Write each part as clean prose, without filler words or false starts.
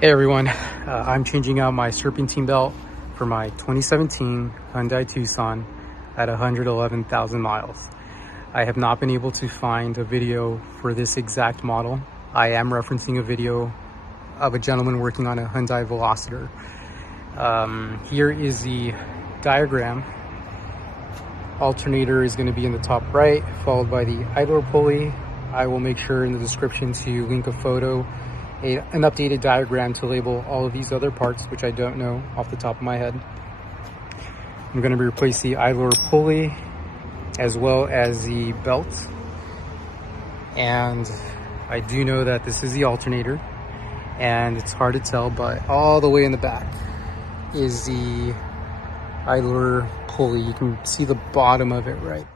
Hey everyone, I'm changing out my Serpentine belt for my 2017 Hyundai Tucson at 111,000 miles. I have not been able to find a video for this exact model. I am referencing a video of a gentleman working on a Hyundai Velociter. Here is the diagram. Alternator is going to be in the top right, followed by the idler pulley. I will make sure in the description to link a photo, an updated diagram to label all of these other parts, which I don't know off the top of my head. I'm going to replace the idler pulley as well as the belt. And I do know that this is the alternator, and it's hard to tell, but all the way in the back is the idler pulley. You can see the bottom of it right.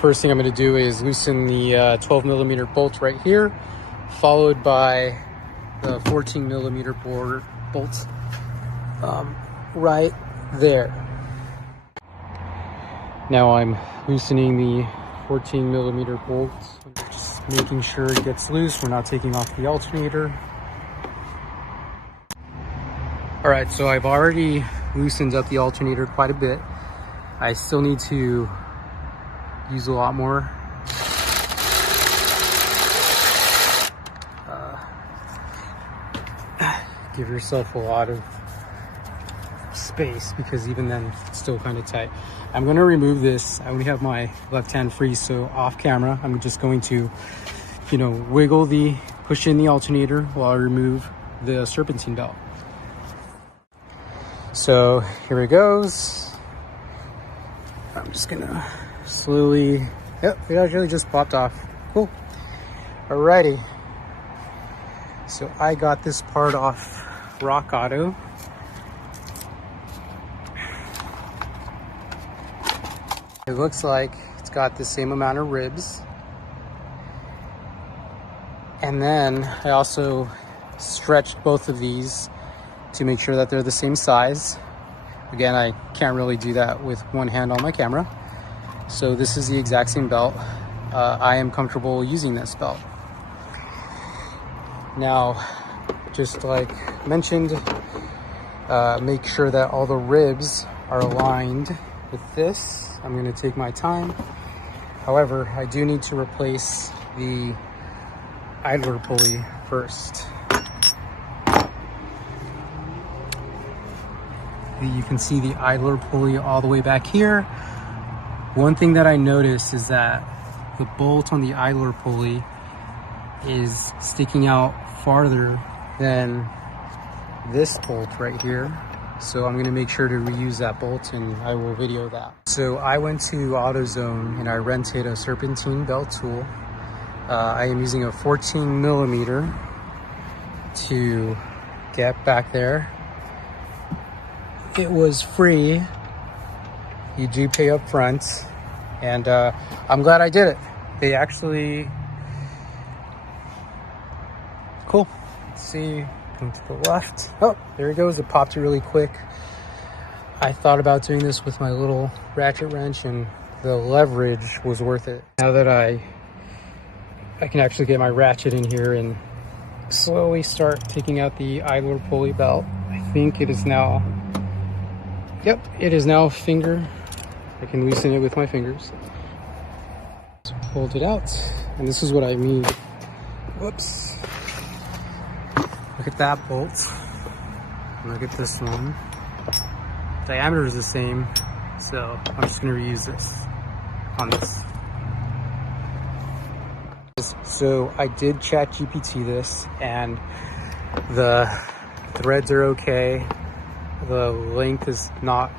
First thing I'm going to do is loosen the 12 millimeter bolt right here, followed by the 14 millimeter bolt right there. Now I'm loosening the 14 millimeter bolt, just making sure it gets loose. We're not taking off the alternator. All right, so I've already loosened up the alternator quite a bit. I still need to use a lot more. Give yourself a lot of space, because even then it's still kind of tight. I'm going to remove this. I only have my left hand free, so off camera I'm just going to, push in the alternator while I remove the serpentine belt. So here it goes. I'm just gonna slowly, yep, it actually just popped off. Cool. Alrighty. So I got this part off Rock Auto. It looks like it's got the same amount of ribs. And then I also stretched both of these to make sure that they're the same size. Again, I can't really do that with one hand on my camera. So this is the exact same belt. I am comfortable using this belt. Now, just like mentioned, make sure that all the ribs are aligned with this. I'm going to take my time. However, I do need to replace the idler pulley first. You can see the idler pulley all the way back here. One thing that I noticed is that the bolt on the idler pulley is sticking out farther than this bolt right here. So I'm going to make sure to reuse that bolt, and I will video that. So I went to Autozone and I rented a serpentine belt tool. I am using a 14 millimeter to get back there. It was free. You do pay up front, and I'm glad I did it. They actually, cool. Let's see, come to the left. Oh, there it goes. It popped really quick. I thought about doing this with my little ratchet wrench, and the leverage was worth it. Now that I can actually get my ratchet in here and slowly start taking out the idler pulley belt. I think it is now, yep, it is now finger. I can loosen it with my fingers. So hold it out, and this is what I mean. Whoops. Look at that bolt. Look at this one. Diameter is the same, so I'm just gonna reuse this on this. So I did ChatGPT this, and the threads are okay. The length is not,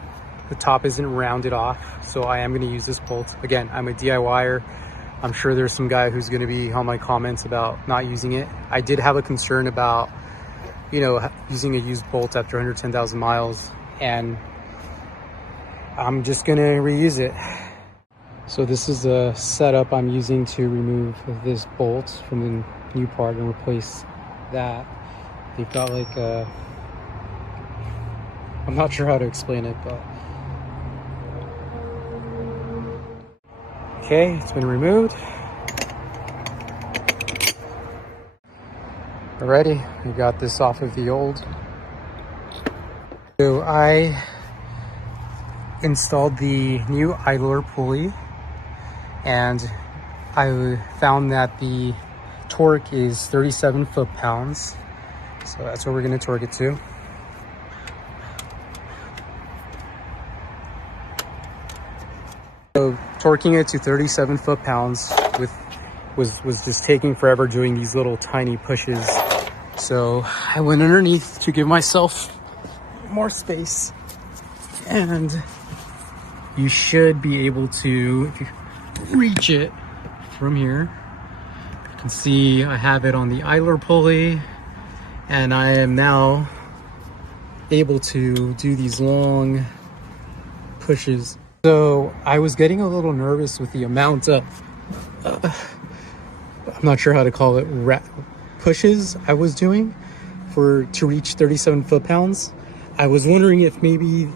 the top isn't rounded off, so I am going to use this bolt. Again, I'm a DIYer. I'm sure there's some guy who's going to be on my comments about not using it. I did have a concern about, using a used bolt after 110,000 miles, and I'm just going to reuse it. So this is a setup I'm using to remove this bolt from the new part and replace that. They've got like a, I'm not sure how to explain it, but okay, it's been removed. Alrighty, we got this off of the old. So I installed the new idler pulley, and I found that the torque is 37 foot-pounds. So that's what we're going to torque it to. So torquing it to 37 foot-pounds was just taking forever doing these little tiny pushes. So I went underneath to give myself more space, and you should be able to, if you reach it from here, you can see I have it on the idler pulley, and I am now able to do these long pushes. So I was getting a little nervous with the amount of I'm not sure how to call it, pushes I was doing to reach 37 foot-pounds. I was wondering if maybe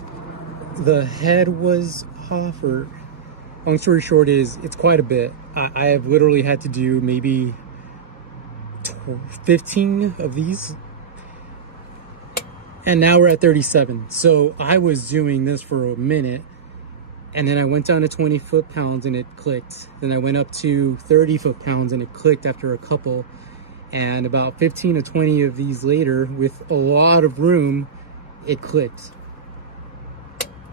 the head was off, or long story short is it's quite a bit. I have literally had to do maybe 15 of these, and now we're at 37. So I was doing this for a minute, and then I went down to 20 foot-pounds and it clicked. Then I went up to 30 foot-pounds and it clicked after a couple. And about 15 to 20 of these later, with a lot of room, it clicked.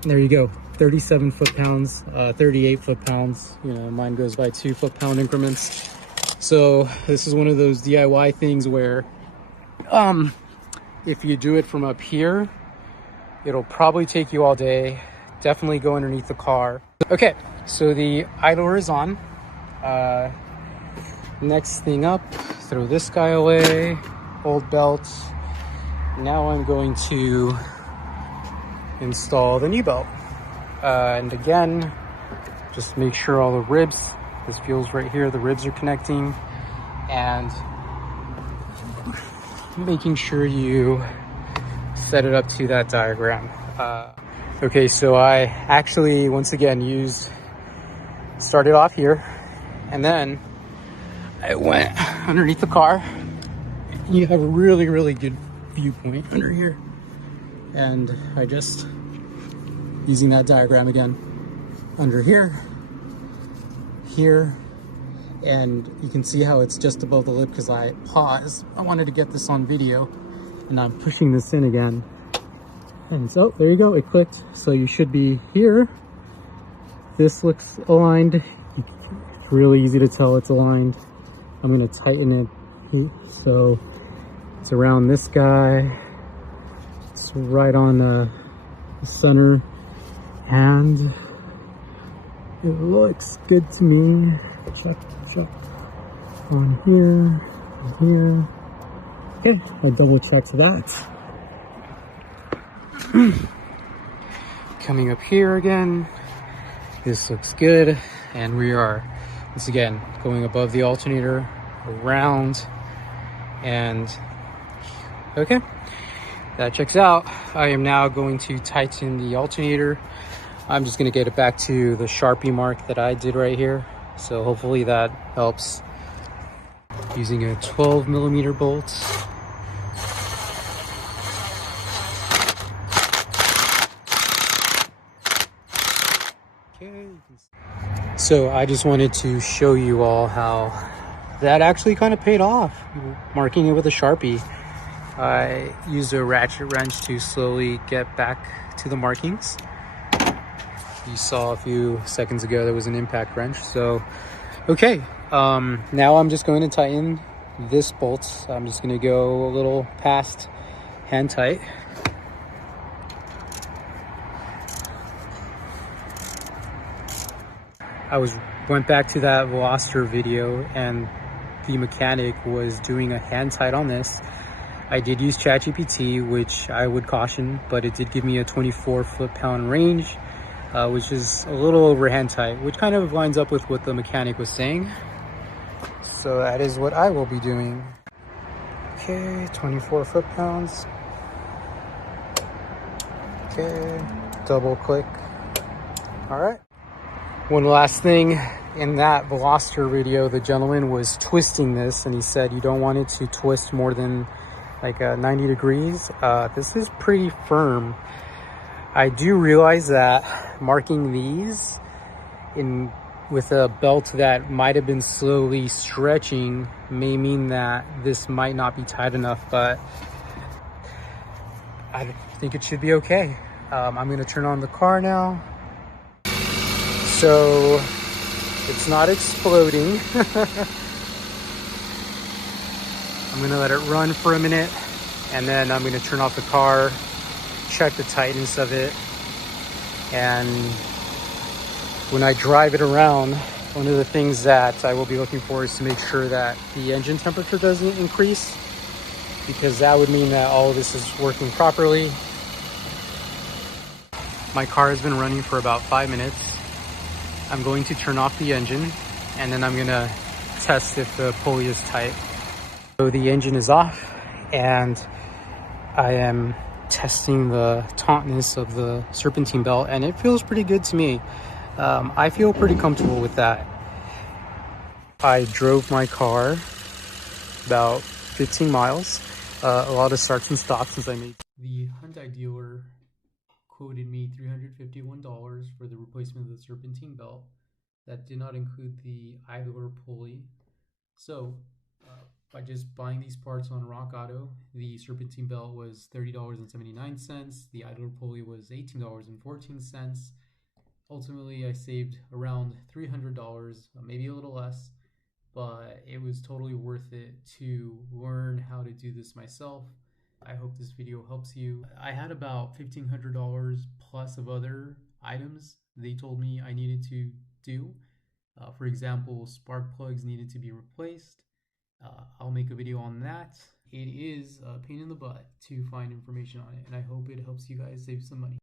There you go, 37 foot-pounds, 38 foot-pounds. You know, mine goes by 2 foot-pound increments. So this is one of those DIY things where if you do it from up here, it'll probably take you all day. Definitely go underneath the car. Okay, so the idler is on. Next thing up, throw this guy away, old belt. Now I'm going to install the new belt. And again, just make sure all the ribs, this feels right here, the ribs are connecting, and making sure you set it up to that diagram. Okay, so I actually, once again, started off here, and then I went underneath the car. You have a really, really good viewpoint under here. And I just, using that diagram again, under here, here, and you can see how it's just above the lip because I paused. I wanted to get this on video, and I'm pushing this in again. And so there you go, it clicked. So you should be here. This looks aligned. It's really easy to tell it's aligned. I'm gonna tighten it so it's around this guy. It's right on the center, and it looks good to me. Check on here. Okay, I double checked that. Coming up here again, this looks good, and we are once again going above the alternator, around, and okay, that checks out. I am now going to tighten the alternator. I'm just going to get it back to the Sharpie mark that I did right here, so hopefully that helps. Using a 12mm bolt. So I just wanted to show you all how that actually kind of paid off, marking it with a Sharpie. I used a ratchet wrench to slowly get back to the markings. You saw a few seconds ago there was an impact wrench. So okay, now I'm just going to tighten this bolt. I'm just going to go a little past hand tight. Went back to that Veloster video, and the mechanic was doing a hand tight on this. I did use ChatGPT, which I would caution, but it did give me a 24 foot-pound range, which is a little over hand tight, which kind of lines up with what the mechanic was saying. So that is what I will be doing. Okay, 24 foot-pounds. Okay, double click. All right. One last thing, in that Veloster video, the gentleman was twisting this and he said you don't want it to twist more than like 90 degrees. This is pretty firm. I do realize that marking these in with a belt that might have been slowly stretching may mean that this might not be tight enough, but I think it should be okay. I'm gonna turn on the car now. So it's not exploding. I'm gonna let it run for a minute and then I'm gonna turn off the car, check the tightness of it, and when I drive it around, one of the things that I will be looking for is to make sure that the engine temperature doesn't increase, because that would mean that all of this is working properly. My car has been running for about 5 minutes. I'm going to turn off the engine and then I'm gonna test if the pulley is tight. So the engine is off and I am testing the tautness of the serpentine belt and it feels pretty good to me. I feel pretty comfortable with that. I drove my car about 15 miles, a lot of starts and stops since I made. The Hyundai dealer quoted me $351 for the replacement of the serpentine belt. That did not include the idler pulley. So by just buying these parts on Rock Auto, the serpentine belt was $30.79. The idler pulley was $18.14. Ultimately, I saved around $300, maybe a little less, but it was totally worth it to learn how to do this myself. I hope this video helps you. I had about $1,500 plus of other items they told me I needed to do. For example, spark plugs needed to be replaced. I'll make a video on that. It is a pain in the butt to find information on it, and I hope it helps you guys save some money.